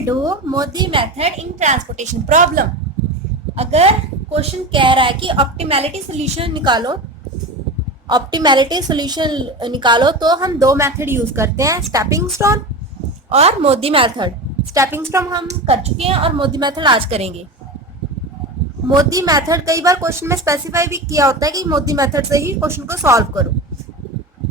Will do Modi method in transportation problem. अगर question कह रहा है कि ऑप्टिमैलिटी सोल्यूशन निकालो, ऑप्टिमैलिटी सोल्यूशन निकालो, तो हम दो मेथड यूज करते हैं, स्टेपिंग स्टोन और मोदी मेथड। स्टेपिंग स्टोन हम कर चुके हैं और मोदी मेथड आज करेंगे। मोदी मेथड कई बार क्वेश्चन में स्पेसिफाई भी किया होता है कि मोदी मेथड से ही क्वेश्चन को सॉल्व करो।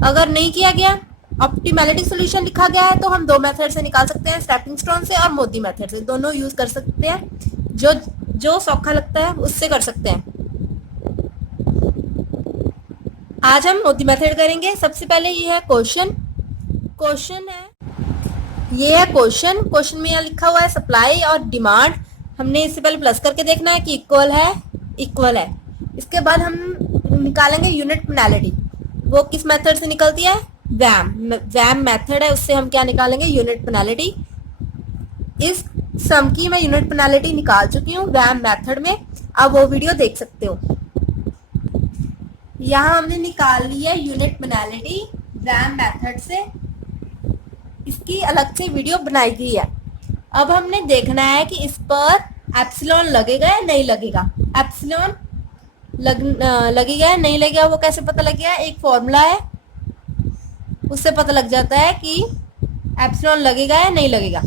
अगर नहीं किया गया, ऑप्टिमैलिटी सोल्यूशन लिखा गया है, तो हम दो मेथड से निकाल सकते हैं, स्टेपिंग स्टोन से और मोदी मेथड से, दोनों यूज कर सकते हैं। जो सौखा लगता है उससे कर सकते हैं। आज हम मोदी मेथड करेंगे। सबसे पहले ये है क्वेश्चन है, ये है क्वेश्चन में यहाँ लिखा हुआ है सप्लाई और डिमांड। हमने इससे पहले प्लस करके देखना है कि इक्वल है। इसके बाद हम निकालेंगे यूनिट पेनल्टी। वो किस मेथड से निकलती है? वैम मेथड है, उससे हम क्या निकालेंगे? Unit penalty. इस सम की मैं यूनिट पेनल्टी निकाल चुकी हूँ वैम मेथड में, आप वो वीडियो देख सकते हो। यहाँ हमने निकाल ली है यूनिट पेनल्टी वैम मेथड से, इसकी अलग से वीडियो बनाई गई है। अब हमने देखना है कि इस पर एप्सिलॉन लगेगा या नहीं लगेगा। एप्सिलॉन लगेगा या नहीं लगेगा, वो कैसे पता लगेगा? एक फॉर्मूला है, उससे पता लग जाता है कि एप्सिलॉन लगेगा या नहीं लगेगा।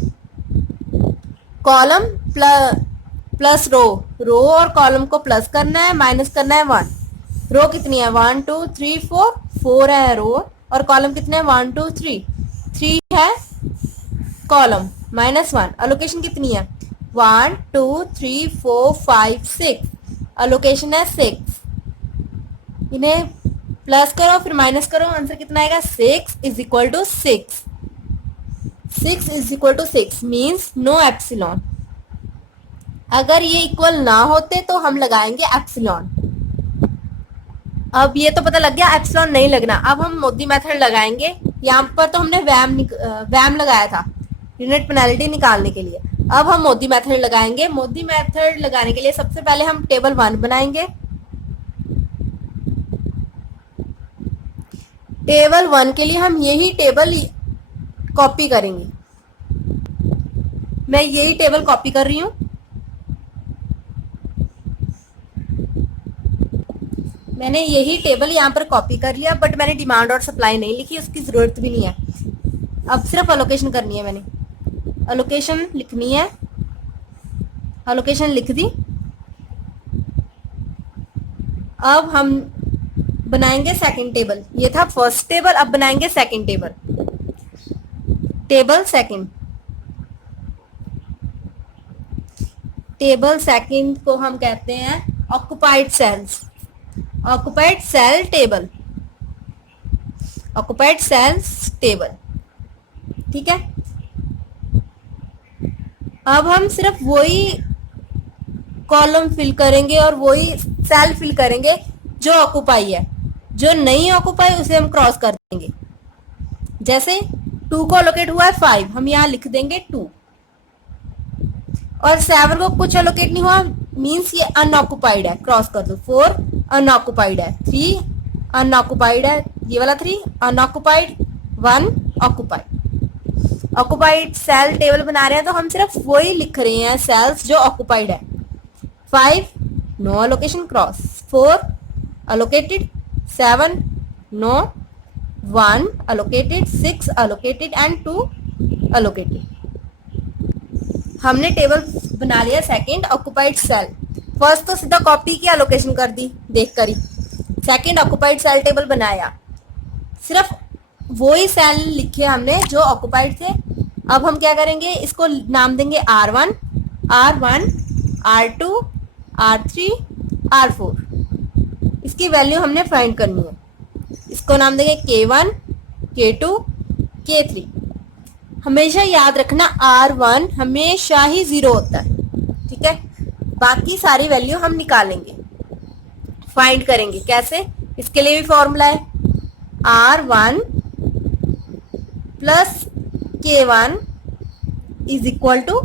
कॉलम प्लस रो और कॉलम को प्लस करना है, माइनस करना है 1। रो कितनी है? 1 2 3 4 है रो, और कॉलम कितने हैं? 1 2 3 है कॉलम, -1। अलोकेशन कितनी है? 1 2 3 4 5 6, अलोकेशन है 6। इन्हें प्लस करो फिर माइनस करो, आंसर कितना आएगा? 6 is equal to 6 means no epsilon. अगर ये इक्वल ना होते तो हम लगाएंगे एप्सिलॉन। अब ये तो पता लग गया एप्सिलॉन नहीं लगना। अब हम मोदी मेथड लगाएंगे। यहाँ पर तो हमने वैम लगाया था यूनिट पेनल्टी निकालने के लिए। अब हम मोदी मेथड लगाएंगे। मोदी मेथड लगाने के लिए सबसे पहले हम टेबल 1 बनाएंगे। टेबल 1 के लिए हम यही टेबल कॉपी करेंगे। मैं यही टेबल कॉपी कर रही हूं। मैंने यही टेबल यहाँ पर कॉपी कर लिया, बट मैंने डिमांड और सप्लाई नहीं लिखी, उसकी जरूरत भी नहीं है। अब सिर्फ अलोकेशन करनी है। मैंने अलोकेशन लिखनी है, अलोकेशन लिख दी। अब हम बनाएंगे सेकंड टेबल। ये था फर्स्ट टेबल, अब बनाएंगे सेकंड टेबल। टेबल सेकंड को हम कहते हैं occupied cells, occupied cell table, occupied cells table. ठीक है। अब हम सिर्फ वही कॉलम फिल करेंगे और वही सेल फिल करेंगे जो ऑक्युपाई है। जो नहीं ऑक्युपाई उसे हम क्रॉस कर देंगे। जैसे 2 को अलोकेट हुआ है 5, हम यहाँ लिख देंगे 2, और 7 को कुछ अलोकेट नहीं हुआ मीन्स ये अनऑक्युपाइड है, क्रॉस कर दो। 4 अनऑक्युपाइड है, 3 अनऑक्युपाइड है, ये वाला 3 unoccupied, 1 occupied. Occupied cell table बना रहे हैं तो हम सिर्फ वही लिख रहे हैं सेल्स जो ऑक्युपाइड है। 5 no allocation cross, 4 allocated, 7 no, 1 allocated, 6 allocated and 2 allocated. हमने टेबल बना लिया सेकंड ऑक्युपाइड सेल। फर्स्ट तो सीधा कॉपी किया, अलोकेशन कर दी देख कर ही। सेकंड ऑक्युपाइड सेल टेबल बनाया, सिर्फ वही सेल लिखे हमने जो ऑक्युपाइड थे। अब हम क्या करेंगे? इसको नाम देंगे R1, R2, R3, R4। इसकी वैल्यू हमने फाइंड करनी है। इसको नाम देंगे K1, K2, K3। हमेशा याद रखना R1 हमेशा ही 0 होता है। ठीक है। बाकी सारी वैल्यू हम निकालेंगे, फाइंड करेंगे। कैसे? इसके लिए भी फॉर्मूला है, R1 plus K1 is equal to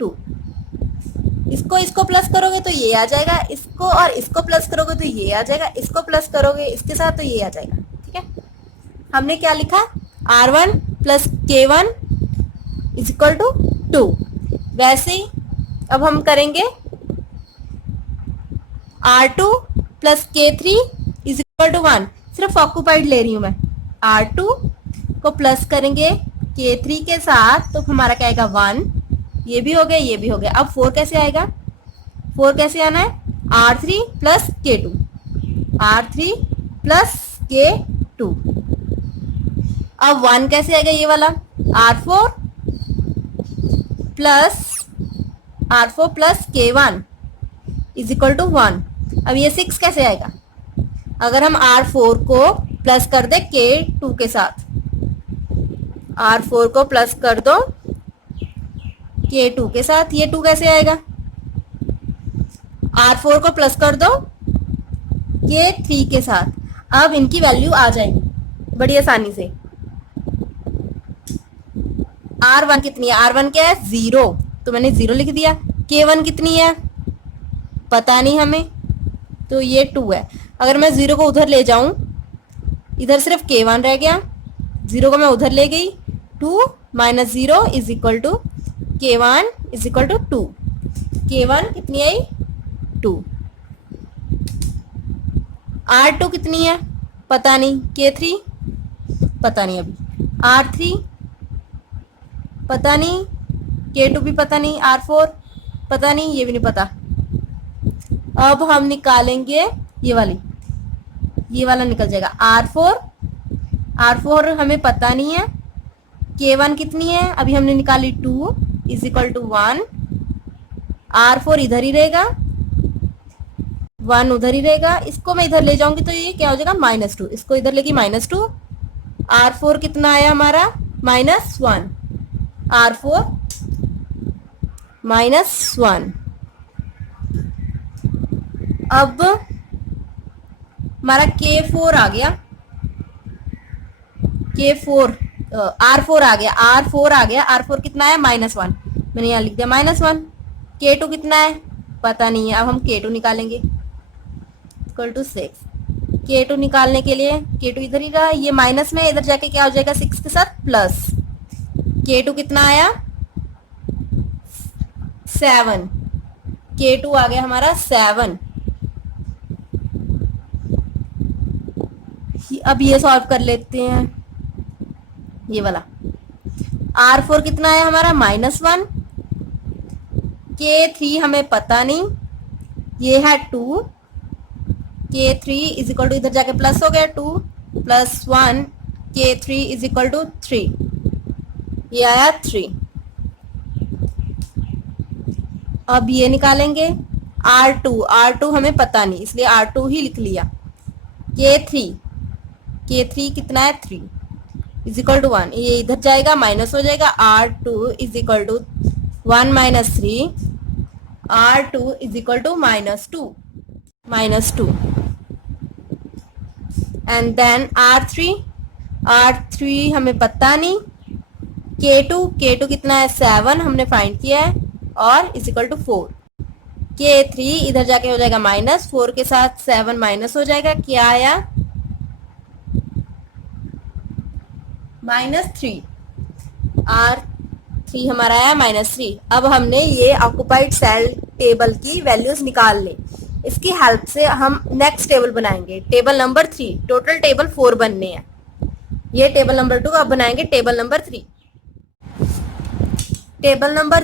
2। इसको प्लस करोगे तो ये आ जाएगा, इसको और इसको प्लस करोगे तो ये आ जाएगा, इसको प्लस करोगे इसके साथ तो ये आ जाएगा। ठीक है। हमने क्या लिखा? R1 plus K1 is equal to 2। वैसे ही अब हम करेंगे R2 plus K3 is equal to 1। सिर्फ ऑक्यूपाइड ले रही हूं मैं। R2 को प्लस करेंगे K3 के साथ तो हमारा क्या आएगा 1। ये भी हो गया, ये भी हो गया। अब 4 कैसे आएगा? 4 कैसे आना है? R3 plus K2, R3 plus K2। अब 1 कैसे आएगा? ये वाला R4 plus K1 is equal to 1। अब ये 6 कैसे आएगा? अगर हम R4 को प्लस कर दे K2 के साथ, R4 को प्लस कर दो K2 के साथ, ये 2 कैसे आएगा? R4 को प्लस कर दो K3 के साथ। अब इनकी वैल्यू आ जाएगी बड़ी आसानी से। R1 कितनी है? R1 क्या है? 0, तो मैंने 0 लिख दिया। K1 कितनी है? पता नहीं हमें, तो ये 2 है। अगर मैं 0 को उधर ले जाऊं, इधर सिर्फ K1 रह गया, 0 को मैं उधर ले गई, 2 minus 0 is equal to K1 is equal to 2। K1 कितनी आई? 2। R2 कितनी है? पता नहीं। K3 पता नहीं अभी। R3 पता नहीं। K2 भी पता नहीं। R4 पता नहीं, ये भी नहीं पता। अब हम निकालेंगे ये वाला निकल जाएगा। R4 हमें पता नहीं है। K1 कितनी है? अभी हमने निकाली 2 इज इक्वल टू 1। R4 इधर ही रहेगा, 1 उधर ही रहेगा। इसको मैं इधर ले जाऊंगी तो ये क्या हो जाएगा? -2। इसको इधर लेगी -2। R4 कितना आया हमारा? -1। R4 -1। अब हमारा K4 आ गया, R4 आ गया, R4 कितना है? -1। मैंने यहाँ लिख दिया -1। K2 कितना है? पता नहीं है। अब हम K2 निकालेंगे, इक्वल टू 6। K2 निकालने के लिए K2 इधर ही रहा, ये माइनस में, इधर जाके क्या हो जाएगा? 6 के साथ प्लस। K2 कितना आया? 7। K2 आ गया हमारा 7। अब ये सॉल्व कर लेते हैं, ये वाला। R4 कितना है हमारा? -1। K3 हमें पता नहीं, ये है 2। K3 इज इक्वल टू, इधर जाके प्लस हो गया, 2 plus 1, K3 is equal to 3। ये आया 3। अब ये निकालेंगे R2 हमें पता नहीं, इसलिए R2 ही लिख लिया। K3 कितना है? 3 इज इक्वल टू 1। ये इधर जाएगा, माइनस हो जाएगा। R2 is equal to 1 minus 3। R2 is equal to -2 and then R3 हमें पता नहीं। K2 कितना है? 7 हमने फाइंड किया है, और इज इक्वल टू 4। K3 इधर जाके हो जाएगा -4 के साथ 7 माइनस हो जाएगा, क्या आया? -3। R3 हमारा आया -3। अब हमने ये ऑक्युपाइड सेल टेबल की वैल्यूज निकाल ली। इसकी हेल्प से हम नेक्स्ट टेबल बनाएंगे, टेबल नंबर 3। टोटल टेबल 4 बनने हैं। ये टेबल नंबर 2, अब बनाएंगे टेबल नंबर 3। टेबल नंबर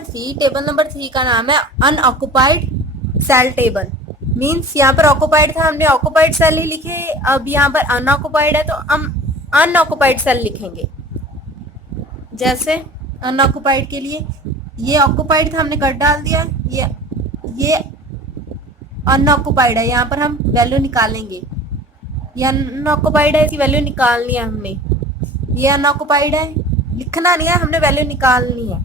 3 का नाम है अनऑक्युपाइड सेल टेबल। मीन्स यहाँ पर ऑक्युपाइड था, हमने ऑक्युपाइड सेल ही लिखे। अब यहाँ पर अनऑक्युपाइड है तो हम अनऑक्युपाइड सेल लिखेंगे। जैसे अनऑक्युपाइड के लिए, ये ऑक्युपाइड था, हमने कट डाल दिया। ये अनऑक्युपाइड है, यहाँ पर हम वैल्यू निकालेंगे। ये अनऑक्युपाइड है, इसकी वैल्यू निकालनी है हमने। ये अनऑक्युपाइड है, लिखना नहीं है, हमने वैल्यू निकालनी है।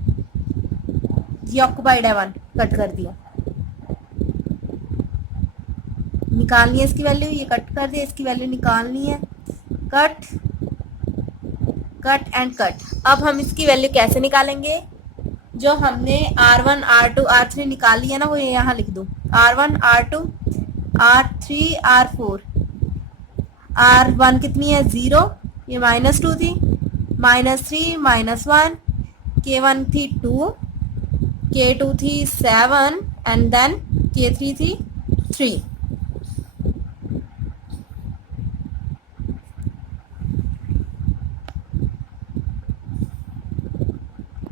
ये ऑक्युपाइड है, 1 कट कर दिया। निकालनी है इसकी वैल्यू, ये कट कर दिया, इसकी वैल्यू निकालनी है। Cut and cut. अब हम इसकी वैल्यू कैसे निकालेंगे? जो हमने R1 R2 R3 निकाली है ना, वो यहाँ लिख दो। R1 R2 R3 R4। R1 कितनी है? 0, ये -2 थी, -3 -1, K1 थी 2, K2 थी 7 एंड देन K3 थी 3।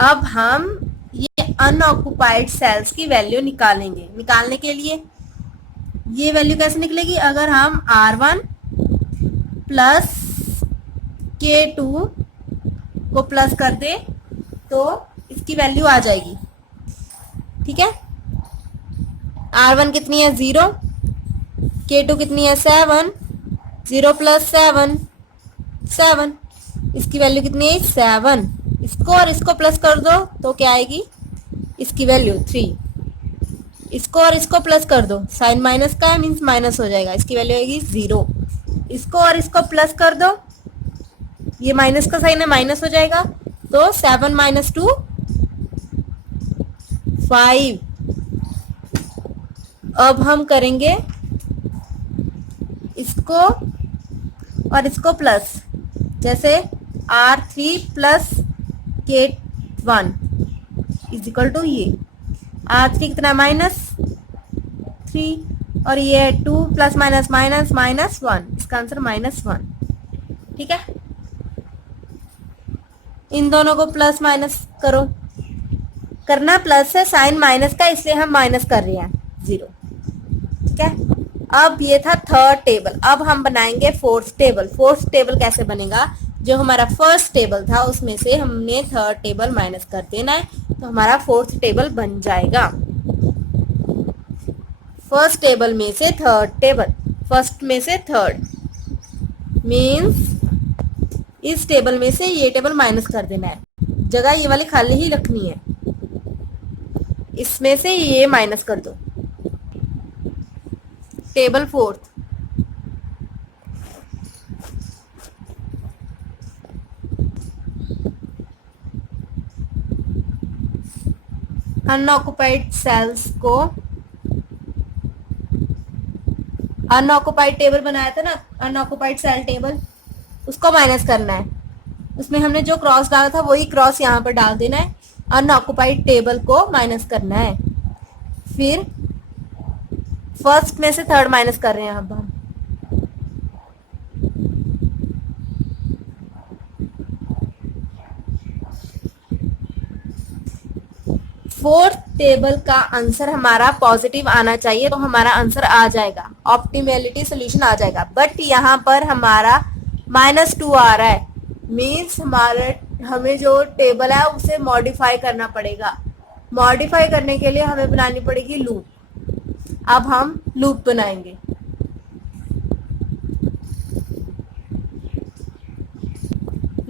अब हम ये अनऑक्युपाइड सेल्स की वैल्यू निकालेंगे। निकालने के लिए ये वैल्यू कैसे निकलेगी, अगर हम R1 प्लस K2 को प्लस कर दे तो इसकी वैल्यू आ जाएगी। ठीक है, R1 कितनी है 0, K2 कितनी है 7, 0 प्लस 7 7, इसकी वैल्यू कितनी है 7। इसको और इसको प्लस कर दो तो क्या आएगी, इसकी वैल्यू 3। इसको और इसको प्लस कर दो, साइन माइनस का है मीन्स माइनस हो जाएगा, इसकी वैल्यू आएगी 0। इसको और इसको प्लस कर दो, ये माइनस का साइन है माइनस हो जाएगा, तो 7 माइनस 2 5। अब हम करेंगे इसको और इसको प्लस, जैसे R3 plus K1 is equal to ये R3 कितना -3 और ये 2 प्लस माइनस माइनस माइनस 1, इसका आंसर -1। ठीक है, इन दोनों को प्लस माइनस करो, करना प्लस है, साइन माइनस का इसलिए हम माइनस कर रहे हैं 0। ठीक है, अब ये था थर्ड टेबल। अब हम बनाएंगे फोर्थ टेबल। फोर्थ टेबल कैसे बनेगा, जो हमारा फर्स्ट टेबल था उसमें से हमने थर्ड टेबल माइनस कर देना है, तो हमारा फोर्थ टेबल बन जाएगा। फर्स्ट टेबल में से थर्ड टेबल, फर्स्ट में से थर्ड मीन्स इस टेबल में से ये टेबल माइनस कर देना है, जगह ये वाली खाली ही रखनी है, इसमें से ये माइनस कर दो। टेबल फोर्थ, अनऑक्युपाइड सेल्स को, अनऑक्युपाइड टेबल बनाया था ना, अनऑक्युपाइड सेल टेबल, उसको माइनस करना है। उसमें हमने जो क्रॉस डाला था वही क्रॉस यहाँ पर डाल देना है, अनऑक्युपाइड टेबल को माइनस करना है। फिर फर्स्ट में से थर्ड माइनस कर रहे हैं अब हम। फोर्थ टेबल का आंसर हमारा पॉजिटिव आना चाहिए, तो हमारा आंसर आ जाएगा, ऑप्टिमेलिटी सोल्यूशन आ जाएगा। बट यहाँ पर हमारा -2 आ रहा है, मीन्स हमें जो टेबल है उसे मॉडिफाई करना पड़ेगा। मॉडिफाई करने के लिए हमें बनानी पड़ेगी लूप। अब हम लूप बनाएंगे।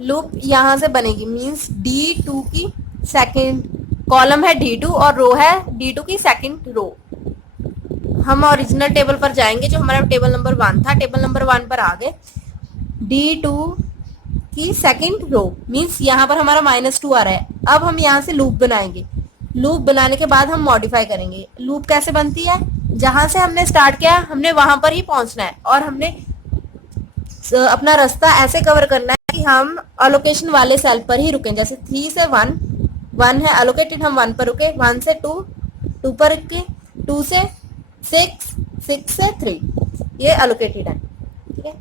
लूप यहां से बनेगी, मीन्स D2 की सेकंड कॉलम है D2 और रो है D2 की सेकंड रो। हम ओरिजिनल टेबल पर जाएंगे, जो हमारा टेबल नंबर 1 था, टेबल नंबर 1 पर आ गए। D2 की सेकंड रो मीन्स यहाँ पर हमारा -2 आ रहा है। अब हम यहाँ से लूप बनाएंगे। लूप बनाने के बाद हम मॉडिफाई करेंगे। लूप कैसे बनती है, जहां से हमने स्टार्ट किया हमने वहां पर ही पहुंचना है, और हमने अपना रास्ता ऐसे कवर करना है कि हम अलोकेशन वाले सेल पर ही रुकें। जैसे 3 से 1 1 है अलोकेटेड, हम 1 पर रुके, 1 से 2 2 पर रुके, 2 से 6 6 से 3, ये अलोकेटेड है। ठीक है,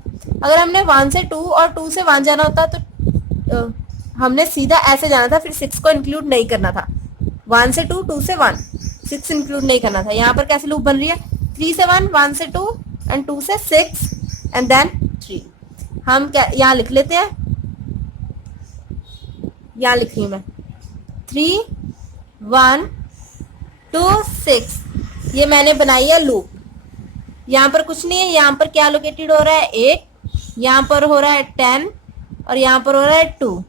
अगर हमने 1 से 2 और 2 से 1 जाना होता तो हमने सीधा ऐसे जाना था, फिर 6 को इंक्लूड नहीं करना था। 1 से 2 2 से 1 6 इंक्लूड नहीं करना था। यहाँ पर कैसे लूप बन रही है, 3 से 1 1 से 2 एंड 2 से 6 एंड देन 3। हम क्या यहाँ लिख लेते हैं, यहाँ लिख रही हूँ मैं 3 1 2 6, ये मैंने बनाई है लूप। यहाँ पर कुछ नहीं है, यहाँ पर क्या लोकेटेड हो रहा है 8, यहाँ पर हो रहा है 10 और यहाँ पर हो रहा है 2।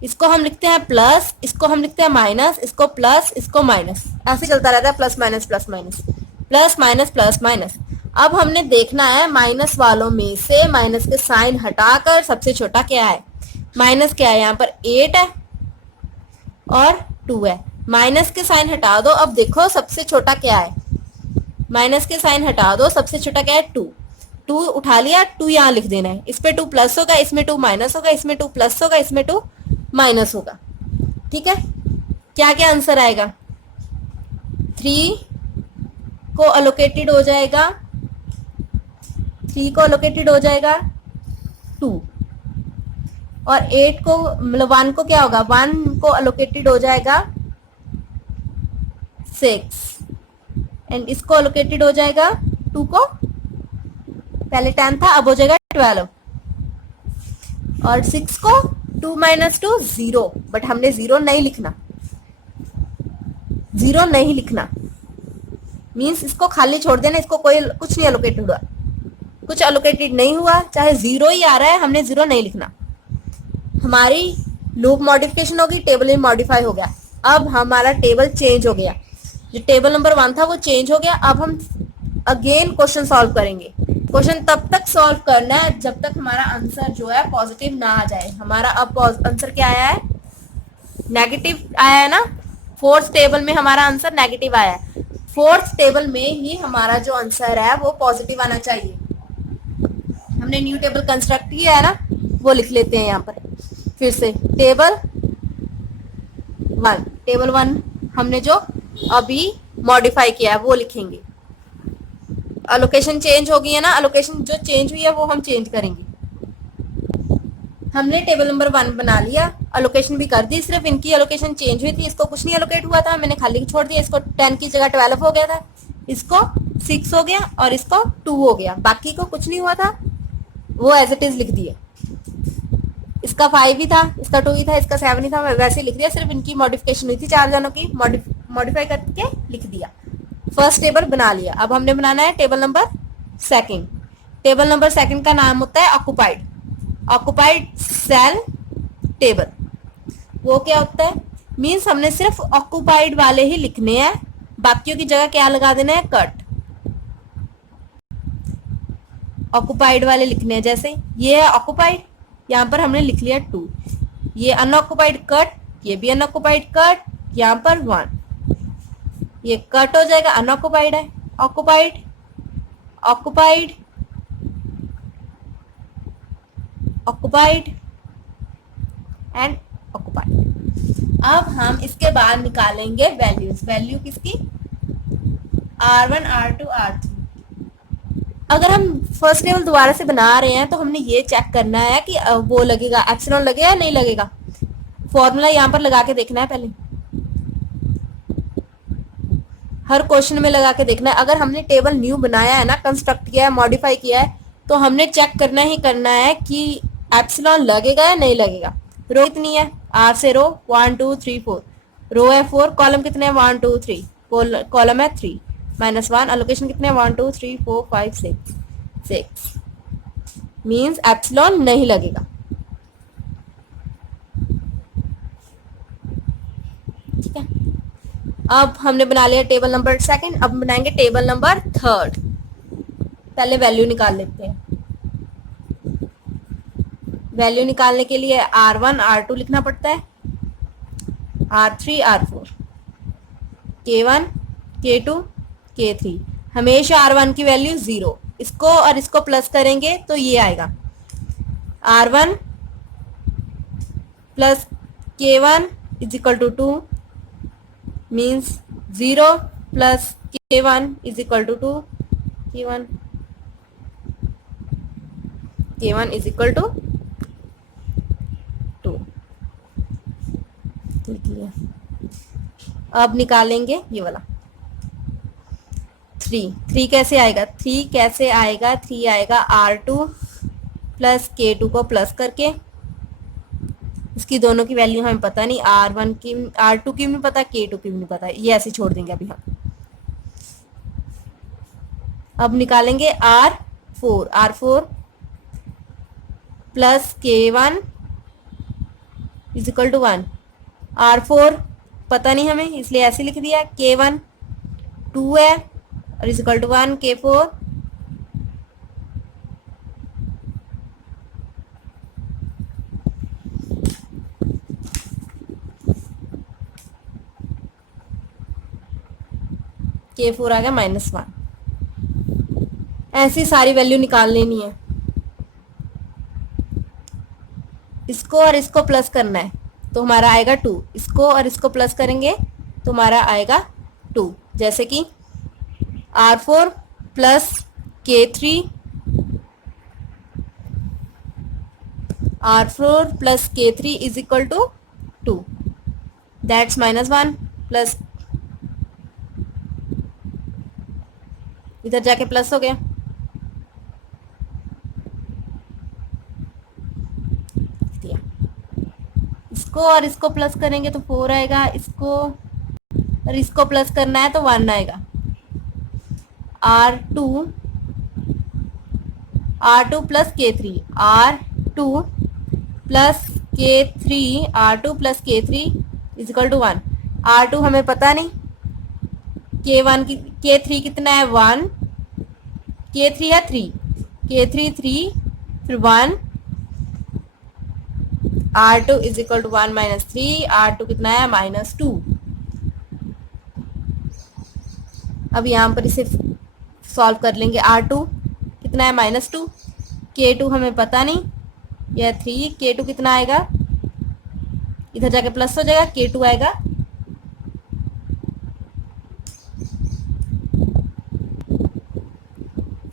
इसको हम लिखते हैं प्लस, इसको हम लिखते हैं माइनस, इसको प्लस, इसको माइनस, ऐसे चलता रहता है, plus minus plus minus plus minus plus minus. अब हमने देखना है माइनस वालों में से माइनस के साइन हटाकर सबसे छोटा क्या है। माइनस क्या है, यहाँ पर 8 है और 2 है। माइनस के साइन हटा दो, अब देखो सबसे छोटा क्या है। माइनस के साइन हटा दो, सबसे छोटा क्या है 2। 2 उठा लिया, 2 यहाँ लिख देना है। इस पे 2 प्लस होगा, इसमें 2 माइनस होगा, इसमें 2 प्लस होगा, इसमें 2 माइनस होगा। ठीक है, क्या क्या आंसर आएगा, 3 को अलोकेटेड हो जाएगा 2, और 8 को मतलब 1 को क्या होगा, 1 को अलोकेटेड हो जाएगा 6, एंड इसको अलोकेटेड हो जाएगा 2 को, पहले 10 था अब हो जाएगा 12, और 6 को 2 माइनस 2 0, बट हमने 0 नहीं लिखना, मीन्स इसको खाली छोड़ देना, इसको कोई कुछ नहीं अलोकेटेड हुआ, कुछ अलोकेटेड नहीं हुआ, चाहे 0 ही आ रहा है, हमने 0 नहीं लिखना। हमारी लूप मॉडिफिकेशन होगी, टेबल में मॉडिफाई हो गया। अब हमारा टेबल चेंज हो गया, जो टेबल नंबर 1 था वो चेंज हो गया। अब हम अगेन क्वेश्चन सॉल्व करेंगे। क्वेश्चन तब तक सॉल्व करना है जब तक हमारा आंसर जो है पॉजिटिव ना आ जाए। हमारा अब आंसर क्या आया है, नेगेटिव आया है ना, फोर्थ टेबल में हमारा आंसर नेगेटिव आया है, फोर्थ टेबल में ही हमारा जो आंसर है वो पॉजिटिव आना चाहिए। हमने न्यू टेबल कंस्ट्रक्ट किया है ना, वो लिख लेते हैं यहाँ पर फिर से। टेबल 1 हमने जो अभी मॉडिफाई किया है वो लिखेंगे। अलोकेशन चेंज हो गई है ना, अलोकेशन जो चेंज हुई है वो हम चेंज करेंगे। हमने टेबल नंबर 1 बना लिया, अलोकेशन भी कर दी, सिर्फ इनकी अलोकेशन चेंज हुई थी, इसको कुछ नहीं अलोकेट हुआ था, मैंने खाली छोड़ दिया, इसको 10 की जगह 12 हो गया था, इसको 6 हो गया और इसको 2 हो गया, बाकी को कुछ नहीं हुआ था, वो एज इट इज लिख दिया। इसका 5 ही था, इसका 2 ही था, इसका 7 ही था, वैसे लिख दिया, सिर्फ इनकी मॉडिफिकेशन हुई थी, 4 जनों की मॉडिफाई करके लिख दिया। फर्स्ट टेबल बना लिया। अब हमने बनाना है टेबल नंबर 2। टेबल नंबर 2 का नाम होता है ऑक्युपाइड सेल टेबल। वो क्या होता है, मीन्स हमने सिर्फ ऑक्युपाइड वाले ही लिखने हैं, बाकियों की जगह क्या लगा देना है, कट। ऑक्युपाइड वाले लिखने हैं, जैसे ये है ऑक्युपाइड, यहाँ पर हमने लिख लिया 2, ये अनऑक्युपाइड कट, ये भी अनऑक्युपाइड कट, यहाँ पर 1, ये कट हो जाएगा, अनऑक्युपाइड है, ऑक्युपाइड एंड ऑक्युपाइड। अब हम इसके बाद निकालेंगे वैल्यूज। वैल्यू किसकी, R1 R2 R3। अगर हम फर्स्ट टेबल दोबारा से बना रहे हैं तो हमने ये चेक करना है कि वो लगेगा, एप्सिलॉन लगेगा या नहीं लगेगा। फॉर्मूला यहाँ पर लगा के देखना है, पहले हर क्वेश्चन में लगा के देखना है। अगर हमने टेबल न्यू बनाया है ना, कंस्ट्रक्ट किया है, मॉडिफाई किया है, तो हमने चेक करना ही करना है कि एप्सिलॉन लगेगा या नहीं लगेगा। रो कितनी है, R से रो 1 2 3 4, रो है 4, कॉलम कितने हैं 1 2 3, कॉलम है 3 -1, अलोकेशन कितने हैं 1 2 3 4 5 6, मीन्स एप्सिलॉन नहीं लगेगा। ठीक है, अब हमने बना लिया टेबल नंबर 2, अब बनाएंगे टेबल नंबर 3। पहले वैल्यू निकाल लेते हैं। वैल्यू निकालने के लिए R1 R2 लिखना पड़ता है, R3 R4, K1 K2 K3। हमेशा R1 की वैल्यू 0, इसको और इसको प्लस करेंगे तो ये आएगा R1 plus K1 is equal to 2, means 0 plus K1 is equal to 2, K1 is equal to 2 लिख लिया। अब निकालेंगे ये वाला 3 कैसे आएगा, 3 आएगा R2 प्लस K2 को प्लस करके, इसकी दोनों की वैल्यू हमें पता नहीं, R1 की R2 की भी पता, K2 की भी नहीं पता, ये ऐसे छोड़ देंगे अभी हम। अब निकालेंगे R4 plus K1 is equal to 1। R4 पता नहीं हमें, इसलिए ऐसे लिख दिया, K1 2 है और इज इक्वल टू 1, K4 आ गया -1। ऐसी सारी वैल्यू निकाल लेनी है, इसको और इसको प्लस करना है तो हमारा आएगा 2, इसको और इसको प्लस करेंगे तो हमारा आएगा 2। जैसे कि R4 plus K3, R4 plus K3 is equal to 2, that's -1 plus, इधर जाके प्लस हो गया, दिया। इसको और इसको प्लस करेंगे तो 4 आएगा, इसको और इसको प्लस करना है तो 1 आएगा। R2 plus K3, R2 plus K3, R2 plus K3 is equal to 1। R2 हमें पता नहीं, K1 की, K3 कितना है 1, K3 है 3, K3 3 फिर 1, R2 is equal to 1 minus 3, R2 कितना है -2। अब यहाँ पर इसे सॉल्व कर लेंगे। R2 कितना है -2, K2 हमें पता नहीं, यह 3, K2 कितना आएगा, इधर जाके प्लस हो जाएगा, K2 आएगा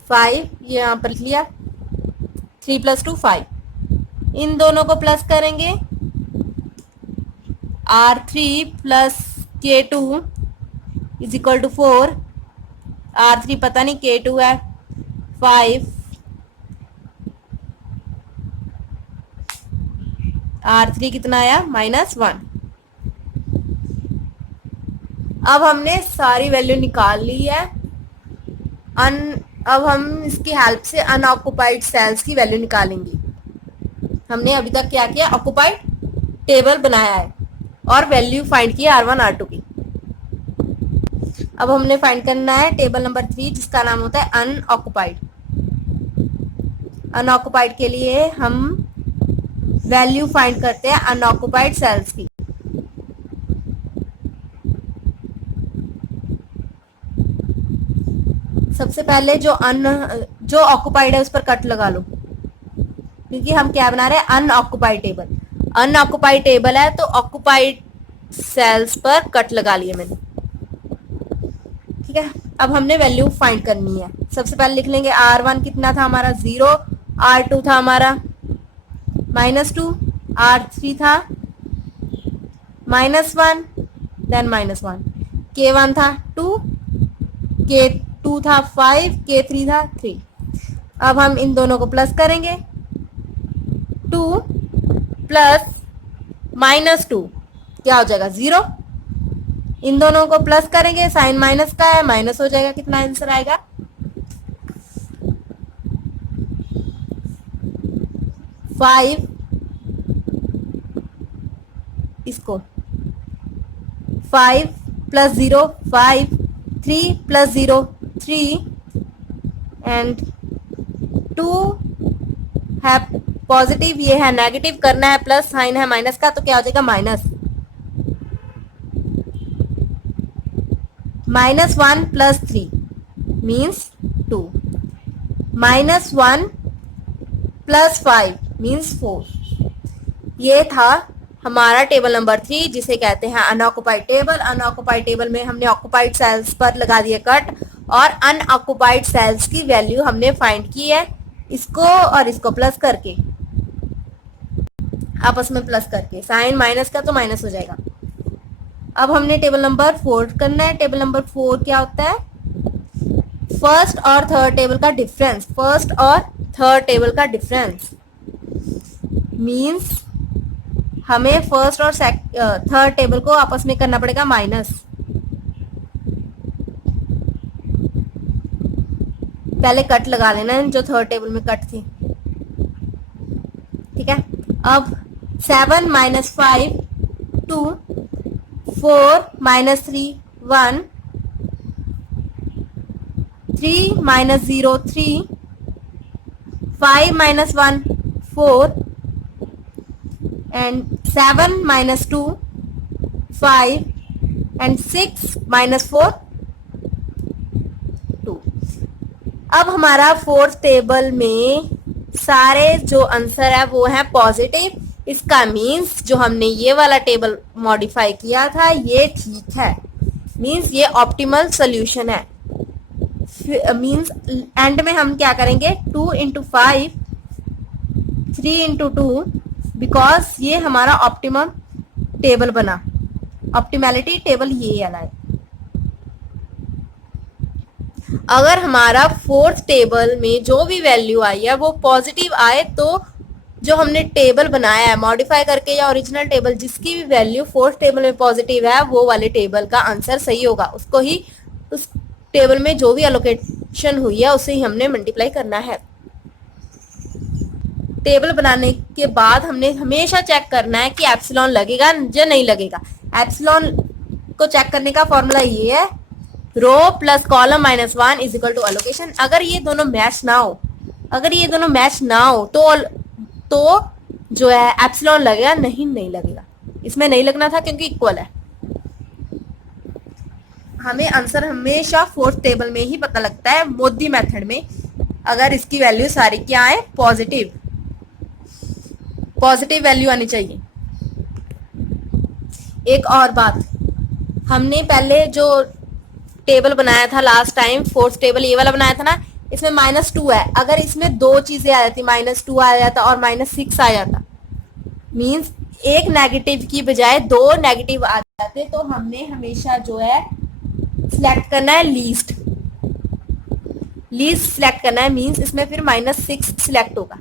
5, ये यहाँ पर लिख लिया, 3 + 2 5, इन दोनों को प्लस करेंगे, R3 plus K2 is equal to 4, R3 पता नहीं, K2 है 5, R3 कितना आया -1। अब हमने सारी वैल्यू निकाल ली है। अब हम इसकी हेल्प से अनऑक्युपाइड सेल्स की वैल्यू निकालेंगे। हमने अभी तक क्या किया, ऑक्युपाइड टेबल बनाया है और वैल्यू फाइंड की R1 R2 की। अब हमने फाइंड करना है टेबल नंबर 3 जिसका नाम होता है अनऑक्युपाइड। अनऑक्युपाइड के लिए हम वैल्यू फाइंड करते हैं अनऑक्युपाइड सेल्स की। सबसे पहले जो ऑक्युपाइड है उस पर कट लगा लो, क्योंकि हम क्या बना रहे हैं, अनऑक्युपाइड टेबल। अनऑक्युपाइड टेबल है तो ऑक्युपाइड सेल्स पर कट लगा लिए मैंने, ठीक है। अब हमने वैल्यू फाइंड करनी है। सबसे पहले लिख लेंगे R1 कितना था हमारा 0, R2 था हमारा -2, R3 था -1 देन -1, K1 था 2, K2 था 5, K3 था 3। अब हम इन दोनों को प्लस करेंगे, 2 प्लस -2 क्या हो जाएगा 0। इन दोनों को प्लस करेंगे, साइन माइनस का है, माइनस हो जाएगा, कितना आंसर आएगा 5। इसको 5 + 0 5, 3 + 0 3 एंड 2 है पॉजिटिव, ये है नेगेटिव, करना है प्लस, साइन है माइनस का, तो क्या हो जाएगा -1 + 3 मीन्स 2, -1 + 5 मीन्स 4। ये था हमारा टेबल नंबर 3 जिसे कहते हैं अनऑक्युपाइड टेबल। अनऑक्युपाइड टेबल में हमने ऑक्युपाइड सेल्स पर लगा दिए कट और अनऑक्युपाइड सेल्स की वैल्यू हमने फाइंड की है, इसको और इसको प्लस करके, आपस में प्लस करके, साइन माइनस का तो माइनस हो जाएगा। अब हमने टेबल नंबर 4 करना है। टेबल नंबर 4 क्या होता है, फर्स्ट और थर्ड टेबल का डिफरेंस। फर्स्ट और थर्ड टेबल का डिफरेंस मीन्स हमें फर्स्ट और थर्ड टेबल को आपस में करना पड़ेगा माइनस। पहले कट लगा लेना है जो थर्ड टेबल में कट थी, ठीक है। अब 7 - 5 2, 4 - 3 1, 3 - 0 3, 5 - 1 4 and 7 - 2 5 and 6 - 4 2। अब हमारा फोर्थ टेबल में सारे जो आंसर है वो है पॉजिटिव। इसका मीन्स जो हमने ये वाला टेबल मॉडिफाई किया था ये ठीक है। मीन्स ये ऑप्टिमल सोल्यूशन है। मीन्स एंड में हम क्या करेंगे, 2 इंटू 5, 3 इंटू 2, बिकॉज ये हमारा ऑप्टिमम टेबल बना। ऑप्टिमैलिटी टेबल ये वाला है। अगर हमारा फोर्थ टेबल में जो भी वैल्यू आई है वो पॉजिटिव आए तो जो हमने टेबल बनाया है मॉडिफाई करके या ओरिजिनल टेबल, जिसकी भी वैल्यू फोर्थ टेबल में पॉजिटिव है वो वाले टेबल का आंसर सही होगा। उसको ही, उस टेबल में जो भी एलोकेशन हुई है उसे ही हमने मल्टीप्लाई करना है। टेबल बनाने के बाद हमने हमेशा चेक करना है कि एप्सिलॉन लगेगा या नहीं लगेगा। एप्सिलॉन को चेक करने का फॉर्मूला ये है, row plus column minus 1 is equal to allocation. अगर ये दोनों मैच ना हो, अगर ये दोनों मैच ना हो तो जो है एप्सिलॉन लगेगा, नहीं लगेगा। इसमें नहीं लगना था क्योंकि इक्वल है। हमें आंसर हमेशा फोर्थ टेबल में ही पता लगता है मोदी मेथड में, अगर इसकी वैल्यू सारी क्या है, पॉजिटिव वैल्यू आनी चाहिए। एक और बात, हमने पहले जो टेबल बनाया था लास्ट टाइम, फोर्थ टेबल ये वाला बनाया था ना, इसमें -2 है। अगर इसमें दो चीजें आ जाती, -2 आ जाता और -6 आ जाता, मीन्स एक नेगेटिव की बजाय दो नेगेटिव आ जाते, तो हमने हमेशा जो है सिलेक्ट करना है लीस्ट सिलेक्ट करना है। मीन्स इसमें फिर -6 सिलेक्ट होगा।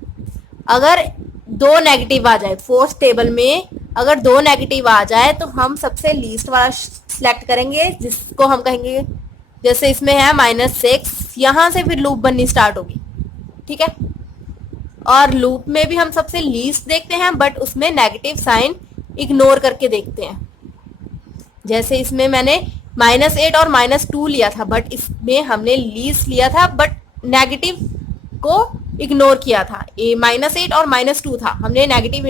अगर दो नेगेटिव आ जाए फोर्थ टेबल में, अगर दो नेगेटिव आ जाए तो हम सबसे लीस्ट वाला सिलेक्ट करेंगे, जिसको हम कहेंगे, जैसे इसमें है -6, यहां से फिर लूप बननी स्टार्ट होगी, ठीक है। और लूप में भी हम सबसे लीस्ट देखते हैं, बट उसमें नेगेटिव साइन इग्नोर करके देखते हैं। जैसे इसमें मैंने -8 और -2 लिया था, बट इसमें हमने लीस्ट लिया था बट नेगेटिव को इग्नोर किया था। ये -8 और -2 था, हमने नेगेटिव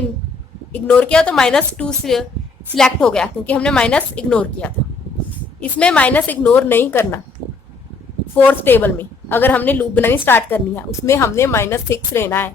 इग्नोर किया तो -2 सिलेक्ट हो गया, क्योंकि हमने माइनस इग्नोर किया था। इसमें माइनस इग्नोर नहीं करना। फोर्थ टेबल में अगर हमने लूप बनानी स्टार्ट करनी है, उसमें हमने -6 लेना है।